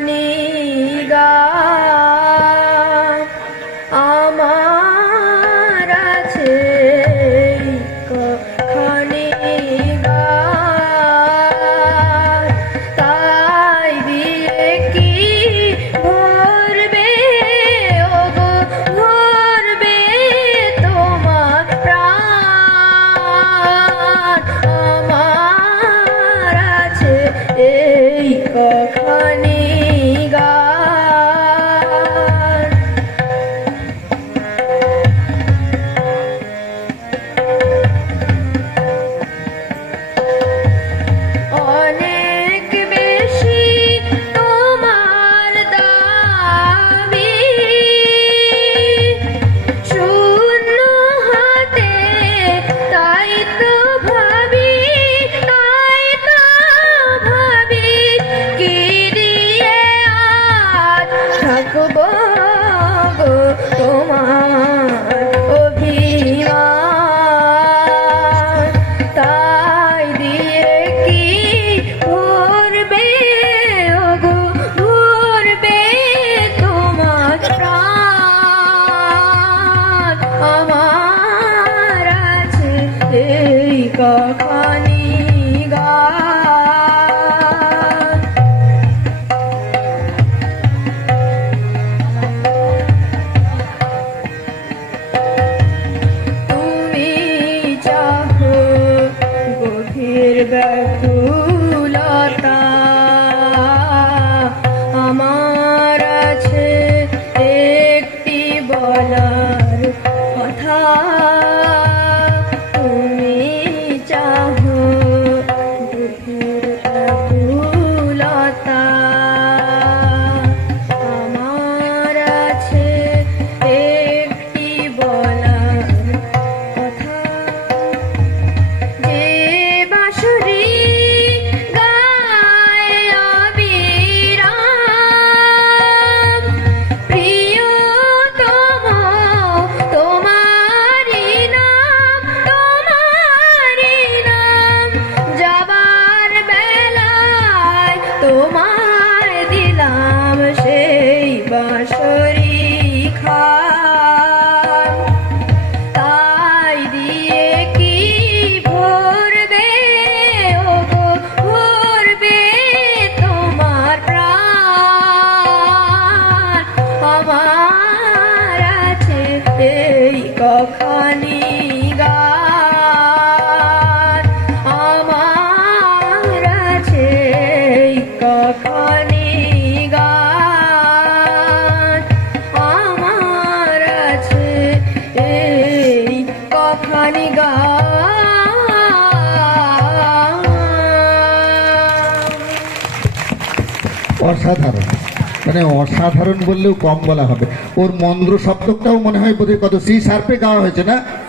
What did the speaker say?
কখানি গান আমার আছে কখানি গান তাই দিয়ে কি ভরবে ওগো ভরবে তোমার প্রাণ আমার আছে এই কখানি গান অনেক বেশি তোমার দাবি শূন্য হাতে তাই তো ভাবি কি দিয়ে আজ থাকবো গো তোমার অভিমান তাই দিয়ে কি ভরবে ওগো ভরবে তোমার প্রাণ আমার আছে এই কখানি গান তুমি চাহো গভীর ব্যাকুলতা আমার আছে একটি বলার কথা তুমি চাহো গভীর ব্যাকুলতা আমার আছে একটি বলার কথা যে বাঁশরি গায় অবিরাম প্রিয়তম তোমারি নাম যাবার বেলায় তোমায় দিলাম সেই বাঁশরি খাম তাই দিয়ে কি ভরবে ওগো ভরবে তোমার প্রাণ আমার আছে এই কখানি গান আমার আছে এই কখানি গান আমার আছে এই কখানি গান অসাধারণ, মানে অসাধারণ বললেও কম বলা হবে। ওর মন্দ্র সপ্তকটাও মনে হয় বোধহয় কত সি শার্পে গাওয়া হয়েছে না?